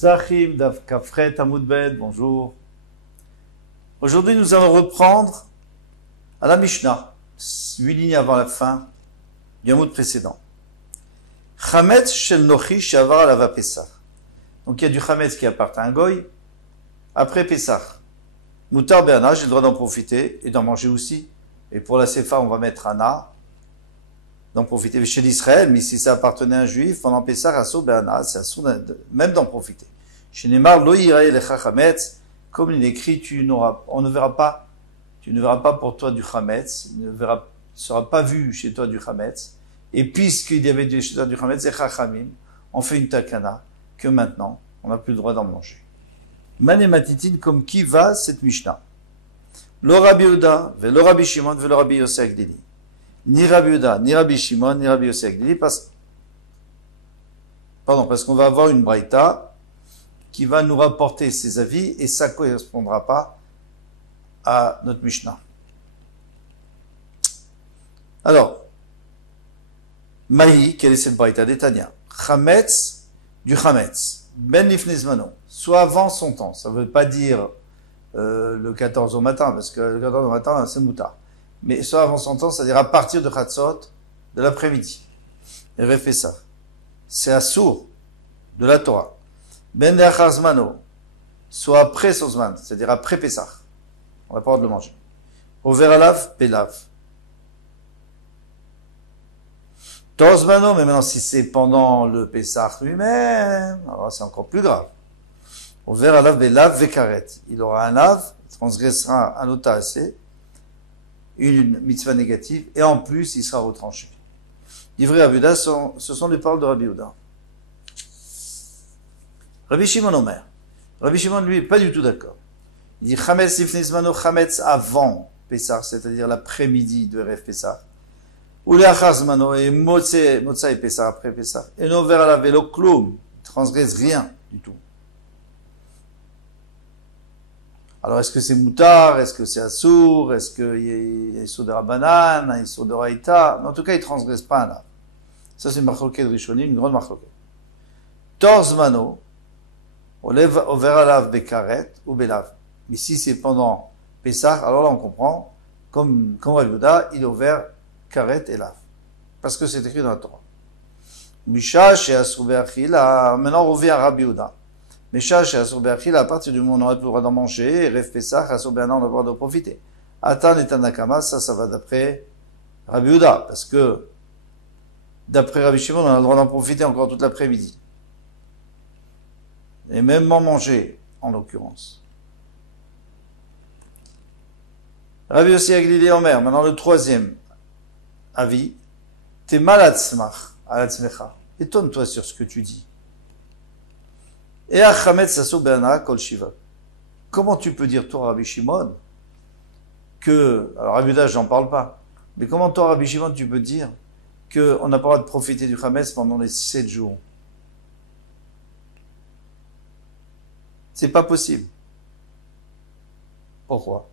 Psachim Dav Kafret Amud Bet, bonjour. Aujourd'hui, nous allons reprendre à la Mishnah, 8 lignes avant la fin du Amud précédent. Chametz shel nochi shavar alava Pesach. Donc il y a du chametz qui appartient à un goy après Pesach. Moutar be'ana, j'ai le droit d'en profiter et d'en manger aussi. Et pour la Sefa, on va mettre ana, d'en profiter chez l'Israël, mais si ça appartenait à un juif, pendant Pesach, asso be'ana, c'est assour même d'en profiter. Chez Neymar, lo yirae lecha chametz, comme il est écrit, tu ne verras pas pour toi du chametz, il ne sera pas vu chez toi du chametz. Et puisqu'il y avait chez toi du chametz, et chachamim, on fait une takana, que maintenant, on n'a plus le droit d'en manger. Manématitin, comme qui va cette Mishnah? Lo Rabbi Yehuda, ve lo Rabbi Shimon, ve lo Rabbi Yossi Agdili. Ni Rabbi Yehuda, ni Rabbi Shimon, ni Rabbi Yossi Agdili, parce qu'on va avoir une braïta qui va nous rapporter ses avis et ça ne correspondra pas à notre Mishnah. Alors, Mahi, quelle est cette braïta d'Etania? Chametz, du chametz, ben lifnezmano, soit avant son temps. Ça ne veut pas dire le 14 au matin, parce que le 14 au matin, c'est moutar. Mais soit avant son temps, c'est-à-dire à partir de Chatzot, de l'après-midi. Et refait ça. C'est assour de la Torah. Ben leachar zmano, soit après son zman, c'est-à-dire après Pesach. On n'a pas le droit de le manger. Over alav, pelav. Torzmano, mais maintenant si c'est pendant le Pesach lui-même, alors c'est encore plus grave. Over alav, belav, vekaret. Il aura un lave, transgressera un otaasé, une mitzvah négative, et en plus il sera retranché. Livré Rabbi Yehuda, ce sont les paroles de Rabbi Yehuda. Rabbi Shimon Omer. Rabbi Shimon, lui, pas du tout d'accord. Il dit Chametz lifnezmano, chametz avant Pesach, c'est-à-dire l'après-midi de Erev Pesach. Ou leachar zmano, et motzei et Pesach, après Pesach. Et no ver alav velo klum, il transgresse rien du tout. Alors, est-ce que c'est moutar? Est-ce que c'est assour? Est-ce qu'il y a issour de Rabbanan, un issour de Raïta? Mais en tout cas, il ne transgresse pas un lave. Ça, c'est une marloquette de Rishonim, une grande marloquette. Torzmano, over alav bekaret ou belav. Mais si c'est pendant Pesach, alors là, on comprend, comme Rabbi Yehuda, il est ouvert karet et lav. Parce que c'est écrit dans la Torah. Misha chez assour be'achila, maintenant on revient à Rabbi Yehuda. Misha chez assour be'achila, à partir du moment où on aura le droit d'en manger, Erev Pesach, assour be'ana, on a le droit de profiter. Atan et Tanakama, ça va d'après Rabbi Yehuda, parce que d'après Rabbi Shimon, on a le droit d'en profiter encore toute l'après-midi. Et même en manger, en l'occurrence. Rabbi Yossi Agdili Omer, maintenant le troisième avis, t'es malade smach, alatzmecha. Étonne-toi sur ce que tu dis. Et achametz asso be'ana kol shiva. Comment tu peux dire, toi, Rabbi Shimon, que, alors Rabbi Yehuda, j'en parle pas, mais comment toi, Rabbi Shimon, tu peux dire qu'on n'a pas le droit de profiter du chametz pendant les 7 jours? C'est pas possible. Pourquoi?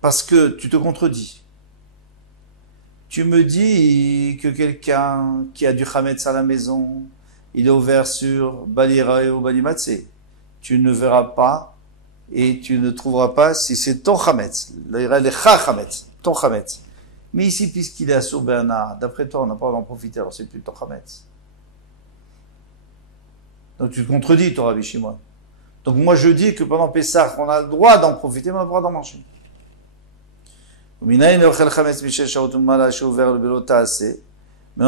Parce que tu te contredis. Tu me dis que quelqu'un qui a du chametz à la maison, il est ouvert sur Balirae ou Balimatsé. Tu ne verras pas et tu ne trouveras pas si c'est ton chametz. Lecha chametz, ton chametz. Mais ici, puisqu'il est à Soberna, d'après toi, on n'a pas d'en profiter, alors c'est plus ton chametz. Donc tu te contredis, toi, Rabbi Shimon. Donc moi je dis que pendant Pessah, on a le droit d'en profiter, mais on a le droit d'en manger. Maintenant,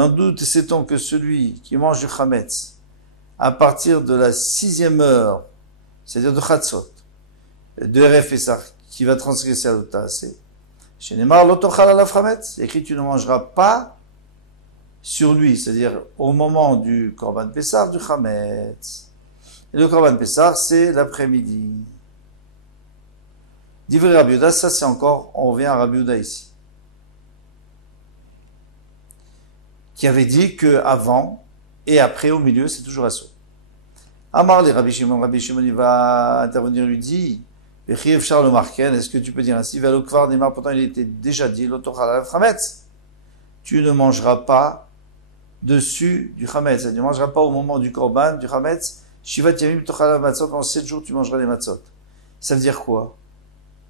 d'où sait-on que celui qui mange du chametz à partir de la 6e heure, c'est-à-dire de Chatzot, de Erev Pessah, qui va transgresser à l'otaasé, chez Neymar, l'otochal à la chametz, écrit tu ne mangeras pas sur lui, c'est-à-dire au moment du Korban Pessah, du chametz. Et le Korban Pessah, c'est l'après-midi. Divrei Rabbi Yehuda, ça c'est encore, on revient à Rabbi Yehuda ici. Qui avait dit que avant et après, au milieu, c'est toujours assaut. Amar les Rabbi Shimon, il va intervenir, lui dit, Bechiev Charles Marken, est-ce que tu peux dire ainsi? Velokvar Neymar, pourtant il était déjà dit, l'otochal al chametz. Tu ne mangeras pas dessus du chametz. Tu ne mangeras pas au moment du korban, du chametz, Shivat Yamim Tochal Matzot, pendant 7 jours tu mangeras les matzot. Ça veut dire quoi?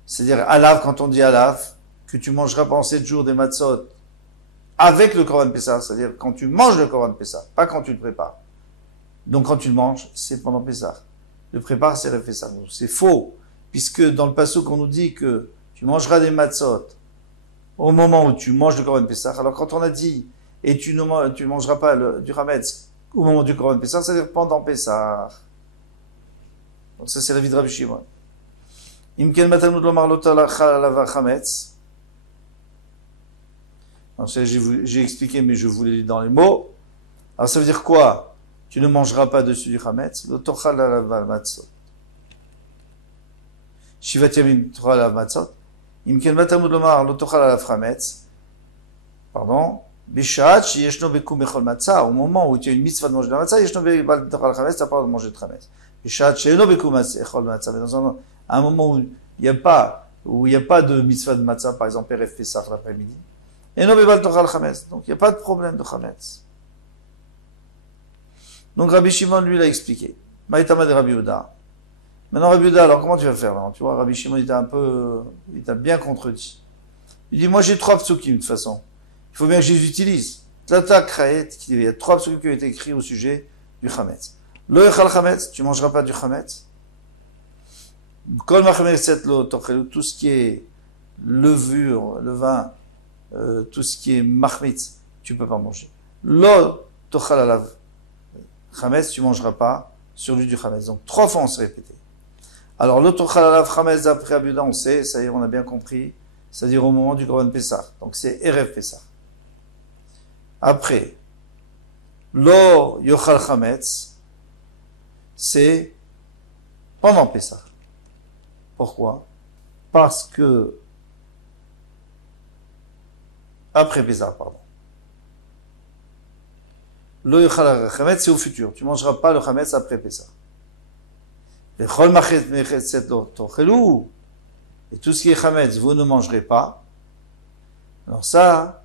C'est-à-dire alav, quand on dit alav, que tu mangeras pendant 7 jours des matzot avec le Korban Pessah, c'est-à-dire quand tu manges le Korban Pessah, pas quand tu le prépares. Donc quand tu le manges, c'est pendant Pessah. Le prépare, c'est le Pessah. C'est faux, puisque dans le passouk on nous dit que tu mangeras des matzot au moment où tu manges le Korban Pessah. Alors quand on a dit et tu ne mangeras pas du Hametz au moment du Korban Pessah, c'est-à-dire pendant Pessah. Donc ça c'est la vie de Rabbi Shimon. Imken matalmud lomar lo talachal alav chametz. J'ai expliqué, mais je vous l'ai dit dans les mots. Alors ça veut dire quoi? Tu ne mangeras pas dessus du chametz. Lo tochal alav matzot. Shivat yamim tochal alav matzot. Imken matalmud lomar lo tochal alav chametz. Pardon. Bishat sheyeshno bekum bechol matzah. Au moment où tu as une mitzvah de manger de la matzah, yeshno bekum tochal chametz, tu n'as pas de manger de chametz. Bishat sheyeshno bekum bechol matzah. Mais dans un moment où il n'y a pas de mitzvah de matzah, par exemple, Erev Pesach l'après-midi. Et non, bebal tochal chametz. Donc, il n'y a pas de problème de chametz. Donc, Rabbi Shimon, lui, l'a expliqué. Maïtama de Rabbi Yehuda. Maintenant, Rabbi Yehuda, alors, comment tu vas faire, là? Tu vois, Rabbi Shimon, il t'a bien contredit. Il dit, moi, j'ai 3 psukim, de toute façon. Il faut bien que je les utilise. Tlata kraet, il y a 3 psukim qui ont été écrits au sujet du chametz. Lo yechal chametz, tu mangeras pas du chametz. Kol machmeset lo tochelu, tout ce qui est levure, le vin, tout ce qui est mahmitz, tu peux pas manger. Lo tochal alav chametz, tu mangeras pas sur lui du chametz. Donc 3 fois on s'est répété. Alors lo tochal alav chametz d'après Rabbi Yehuda, on sait, ça y est, on a bien compris, c'est-à-dire au moment du Korban Pessah. Donc c'est Erev Pessah. Après, lo yochal chametz, c'est pendant Pessah. Pourquoi? Parce que après Pessah, pardon. Le yochal chametz, c'est au futur. Tu ne mangeras pas le chametz après Pessah. Et tout ce qui est chametz, vous ne mangerez pas. Alors ça,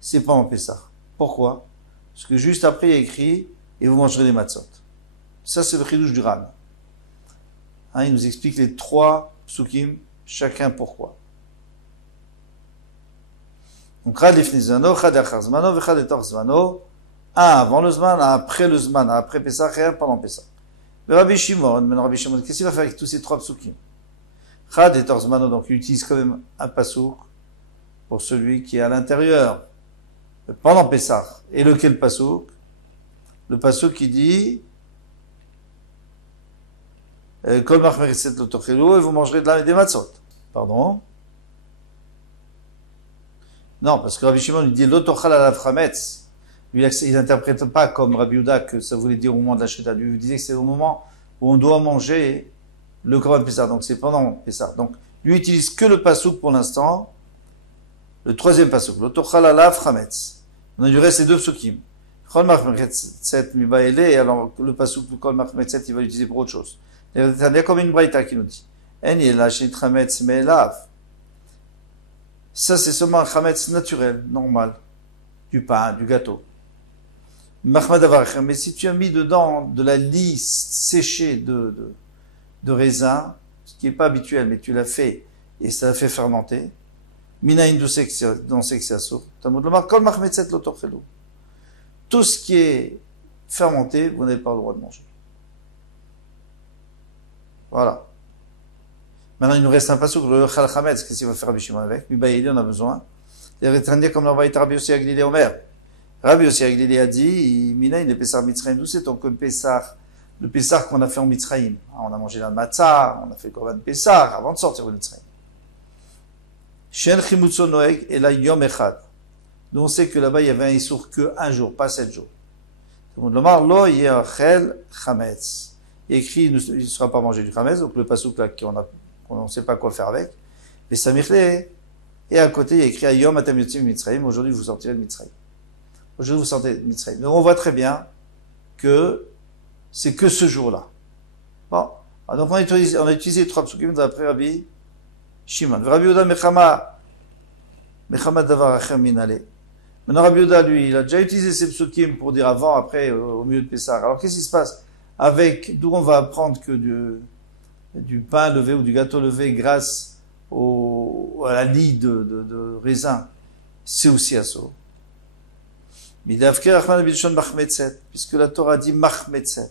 c'est pas en Pessah. Pourquoi? Parce que juste après, il y a écrit et vous mangerez des matzot. Ça, c'est le chidouche du Ran. Hein, il nous explique les 3 psukim, chacun pourquoi. Donc, chad lifnei zvano, chad achar zvano, vechad etor zvano. Un avant le zman, un après le zman, un après Pessah, et un pendant Pessah. Le Rabbi Shimon, maintenant Rabbi Shimon, qu'est-ce qu'il va faire avec tous ces 3 psukim? Chad etor zvano, donc il utilise quand même un pasuk pour celui qui est à l'intérieur, pendant Pessah. Et lequel pasuk? Le pasuk qui dit Kol machmeset lo tochelu, et vous mangerez des matzot. Pardon? Non, parce que Rabbi Shimon lui dit lo tochal alav chametz. Lui, il n'interprète pas comme Rabbi Yehuda que ça voulait dire au moment de la shrita. Lui, il disait que c'est au moment où on doit manger le Korban Pessah. Donc c'est pendant Pessah. Donc lui utilise que le pasuk pour l'instant. Le 3e pasuk. Lo tochal alav chametz. On a du reste ces 2 psukim. Kol machmeset mibaele, et alors le pasuk kol machmeset, il va l'utiliser pour autre chose. Il y a comme une braïta qui nous dit ça c'est seulement un chametz naturel, normal, du pain, du gâteau. Mais si tu as mis dedans de la lisse séchée de raisin, ce qui n'est pas habituel, mais tu l'as fait et ça l'a fait fermenter, tout ce qui est fermenté, vous n'avez pas le droit de manger. Voilà. Maintenant, il nous reste un pasuk, le chal chametz, qu'est-ce qu'il va faire Rabbi Shimon avec? Il en a besoin. Il va dire comme l'envoyé Rabbi Yossi Aglili Omer. Rabbi Yossi Aglili a dit, Mina, il est Pessah Mitzrayim. D'où c'est donc le Pessah qu'on a fait en Mitzrayim? On a mangé la matzah, on a fait Korban Pessah avant de sortir de Mitzrayim. Shen chimutzo noeg et la yom echad. Nous on sait que là-bas il y avait un issour que 1 jour, pas 7 jours. L'omar lo yechel chametz. Écrit, il ne sera pas mangé du chametz, donc le pasouk là qu'on ne sait pas quoi faire avec. Mais samirle, et à côté il y a écrit Ayom atam yotzim mitzrayim, aujourd'hui vous sortirez de Mitzrayim. Aujourd'hui vous sortez de Mitzrayim. Donc on voit très bien que c'est que ce jour-là. Bon, alors donc on a utilisé 3 psukim d'après Rabbi Shimon. Rabbi Yehuda mechama davar achem minale. Maintenant Rabbi Yehuda lui, il a déjà utilisé ces psukim pour dire avant, après, au milieu de Pessah. Alors qu'est-ce qui se passe? d'où on va apprendre que du pain levé ou du gâteau levé grâce à la lie de raisin, c'est aussi assourd. Puisque la Torah dit machmetzet.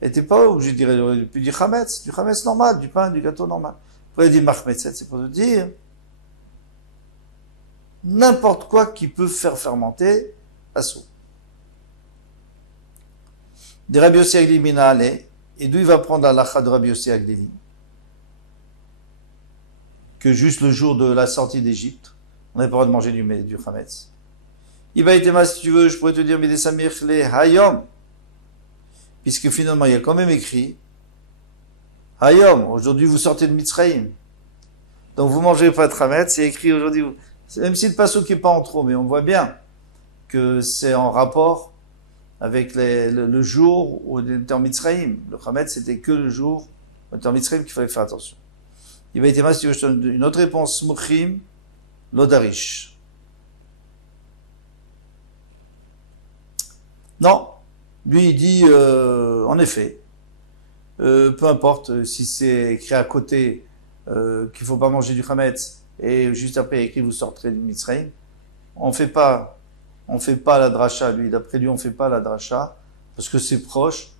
Elle n'était pas obligée de dire, elle aurait pu dire chametz, du chametz normal, du pain, du gâteau normal. Pourquoi elle dit machmetzet? C'est pour te dire n'importe quoi qui peut faire fermenter assourd. De Rabbi Yossi Agdeli Mina, et d'où il va prendre la lacha de Rabbi Yossi Agdeli, que juste le jour de la sortie d'Égypte, on n'avait pas le droit de manger du chametz. Il va être si tu veux, je pourrais te dire, mais des samir le hayom, puisque finalement il y a quand même écrit hayom, aujourd'hui vous sortez de Mitzrayim, donc vous mangez pas de chametz, c'est écrit aujourd'hui, même si le passouk n'est pas en trop, mais on voit bien que c'est en rapport avec le jour où on était en Mitzrayim. Le chametz c'était que le jour où on était en Mitzrayim qu'il fallait faire attention. Il va être si tu veux, je te donne une autre réponse, Smuchim Lodarish. Non, lui il dit, en effet, peu importe si c'est écrit à côté qu'il faut pas manger du chametz et juste après écrit vous sortirez du Mitzrayim, on fait pas la dracha, lui, d'après lui on fait pas la dracha parce que c'est proche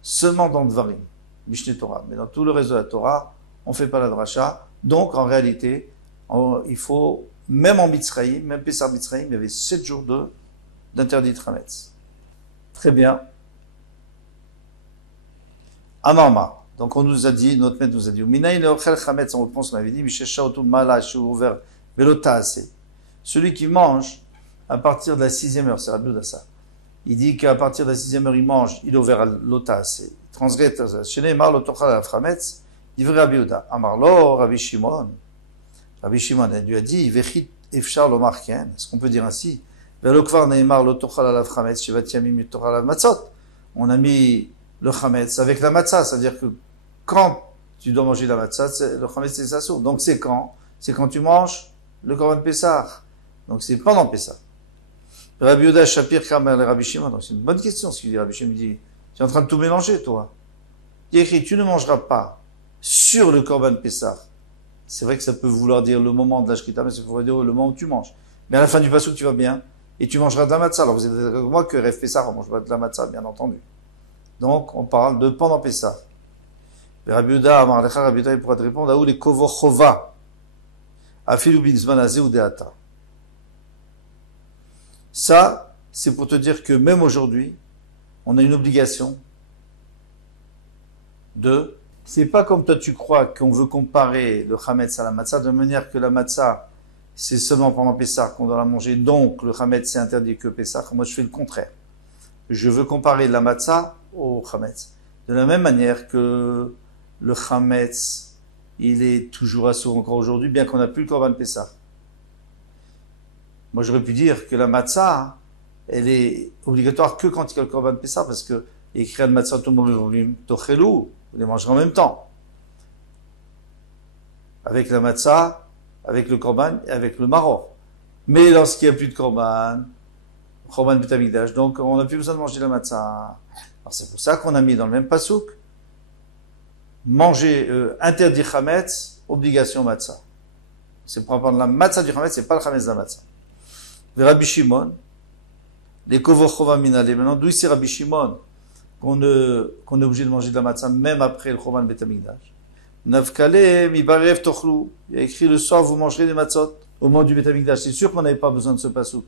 seulement dans Dvarim, Mishneh Torah, mais dans tout le reste de la Torah on fait pas la dracha, donc en réalité il faut, même en Mitzrayim, même Pessah Mitzrayim, il y avait 7 jours d'interdit de chametz. Très bien. Amama. Donc on nous a dit, notre maître nous a dit, Minaï leochel chametz, en réponse on avait dit, Mishesha otum mala shu ouvert velota ase. Celui qui mange à partir de la 6e heure, c'est Rabbi Yehuda ça. Il dit qu'à partir de la 6e heure, il mange, il est ouvert à l'ota ase. Transgrette, Shene mar lo tochal al chametz, il dit Rabbi Yehuda. Amar lo, Rabbi Shimon. Rabbi Shimon, il lui a dit, Vechit efshar lomar ken. Est-ce qu'on peut dire ainsi? On a mis le chametz avec la matzah, c'est-à-dire que quand tu dois manger la matzah, le chametz c'est ça source. Donc c'est quand? C'est quand tu manges le korban Pessah. Donc c'est pendant Pessah. Rabbi Yehuda Shapir Kamer le Rabbi Shimon. Donc c'est une bonne question ce qu'il dit. Rabbi Shimon dit, tu es en train de tout mélanger toi. Il est écrit, tu ne mangeras pas sur le korban Pessah. C'est vrai que ça peut vouloir dire le moment de la shkita, mais ça peut dire le moment où tu manges. Mais à la fin du passouk, tu vas bien. Et tu mangeras de la matzah. Alors vous êtes d'accord avec moi que Rêve Pessah, on mange pas de la matzah, bien entendu. Donc on parle de pendant Pessah. Rabbi Yehuda, Amar Lecha, Rabbi Yehuda, il pourra te répondre, Aou les kovochova, afilu bin zman hazeh ou deata. Ça, c'est pour te dire que même aujourd'hui, on a une obligation c'est pas comme toi tu crois qu'on veut comparer le chametz à la matzah, de manière que la matzah, c'est seulement pendant Pessah qu'on doit la manger, donc le chametz c'est interdit que Pessah. Moi je fais le contraire. Je veux comparer la matzah au chametz. De la même manière que le chametz, il est toujours assourd encore aujourd'hui, bien qu'on n'a plus le korban Pessah. Moi j'aurais pu dire que la matzah, elle est obligatoire que quand il y a le korban Pessah, parce que écrit al matzah tochelu, vous les mangerez en même temps. Avec la matzah, avec le korban et avec le maror. Mais lorsqu'il n'y a plus de korban bet hamikdash, donc on n'a plus besoin de manger la matzah. Alors c'est pour ça qu'on a mis dans le même pasouk, manger, interdit chametz, obligation matzah. C'est pour prendre la matzah du chametz, c'est pas le chametz de la matzah. Rabbi Shimon, les kovochova minale. Maintenant, d'où c'est Rabbi Shimon qu'on est obligé de manger de la matzah même après le korban bet hamikdash? Nafkale mibarev tochlu. Il y a écrit le soir vous mangerez des matzot au moment du bet hamikdash. C'est sûr qu'on n'avait pas besoin de ce pasouk,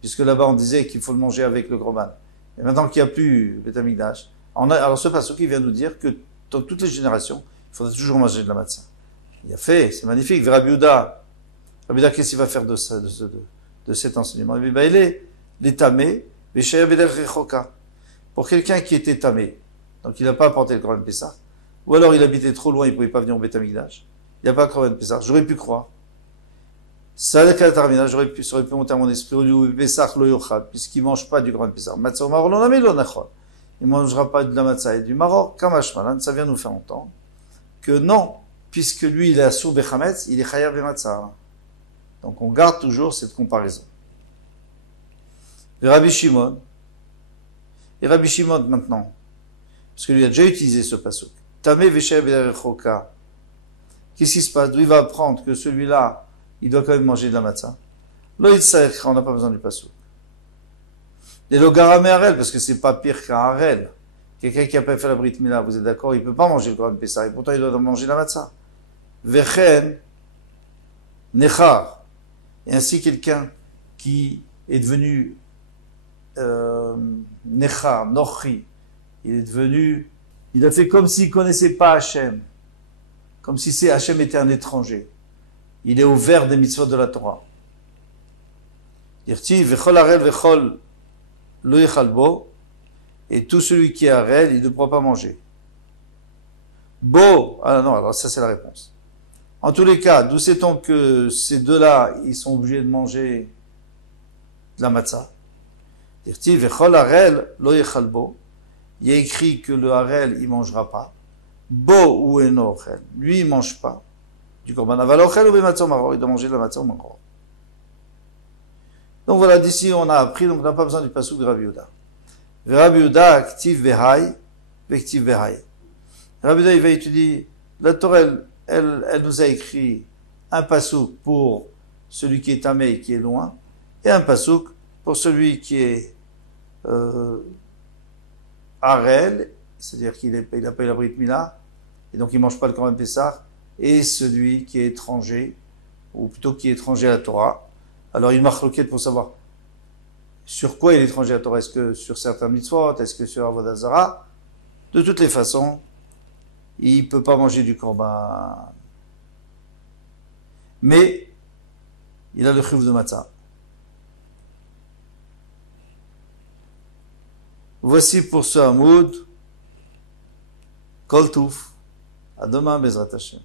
puisque là-bas on disait qu'il faut le manger avec le korban. Et maintenant qu'il n'y a plus bet hamikdash, alors ce pasouk il vient nous dire que dans toutes les générations, il faudra toujours manger de la matzah. Il a fait, c'est magnifique. Rabbi Yehuda, qu'est-ce qu'il va faire de ça, de cet enseignement? Il est tamé, pour quelqu'un qui était tamé, donc il n'a pas apporté le korban Pessah, ou alors il habitait trop loin, il ne pouvait pas venir au Bet Hamikdash, il n'y a pas de korban Pessah, j'aurais pu croire. Ça aurait pu monter à mon esprit, puisqu'il ne mange pas du korban Pessah. Il ne mangera pas de la matzah et du maror, kamash malan, ça vient nous faire entendre que non, puisque lui il est assour bechametz, il est chayav bematzah. Donc on garde toujours cette comparaison. Et Rabbi Shimon maintenant, parce que lui a déjà utilisé ce pasuk. Tamé Veshev Rechoka. Qu'est-ce qui se passe? D'où il va apprendre que celui-là, il doit quand même manger de la matzah. Lo Yitzhak, on n'a pas besoin du pasuk. Et le garamé harel, parce que c'est pas pire qu'un harel. Quelqu'un qui n'a pas fait la brit mila, vous êtes d'accord, il peut pas manger le Korban Pessah, et pourtant il doit manger la matzah. Vechen, nechar. Et ainsi quelqu'un qui est devenu nechar, nochi, il a fait comme s'il connaissait pas Hachem, comme si Hachem était un étranger. Il est ouvert des mitzvot de la Torah. Dirti, vechol harel vechol lo yechalbo, et tout celui qui est harel, il ne pourra pas manger. Bo, ah non, alors ça c'est la réponse. En tous les cas, d'où sait-on que ces deux-là, ils sont obligés de manger de la matzah? Dirti, vechol harel lo yechalbo, il y a écrit que le harel, il mangera pas. Bo ou eno ochel, lui, il mange pas. Du korban aval ochel ou bematzah maror, il doit manger de la matzah maror. Donc voilà, d'ici on a appris, donc on n'a pas besoin du pasuk de Rabbi Yehuda. Rabbi Yehuda, actif behai, vectif behai. Rabbi Yehuda, il va étudier, la Torah, elle nous a écrit un pasuk pour celui qui est tamé et qui est loin, et un pasuk pour celui qui est harel, c'est-à-dire qu'il n'a pas eu la brit mila, et donc il ne mange pas le Korban Pessah, et celui qui est étranger, ou plutôt qui est étranger à la Torah. Alors il marque l'enquête pour savoir sur quoi il est étranger à la Torah. Est-ce que sur certains mitzvot? Est-ce que sur Avodah Zarah? De toutes les façons, il ne peut pas manger du korban. Mais il a le chiyuv de matzah. Voici pour ce Hamoud. Kol Touf. À demain, Bezrat Hashem.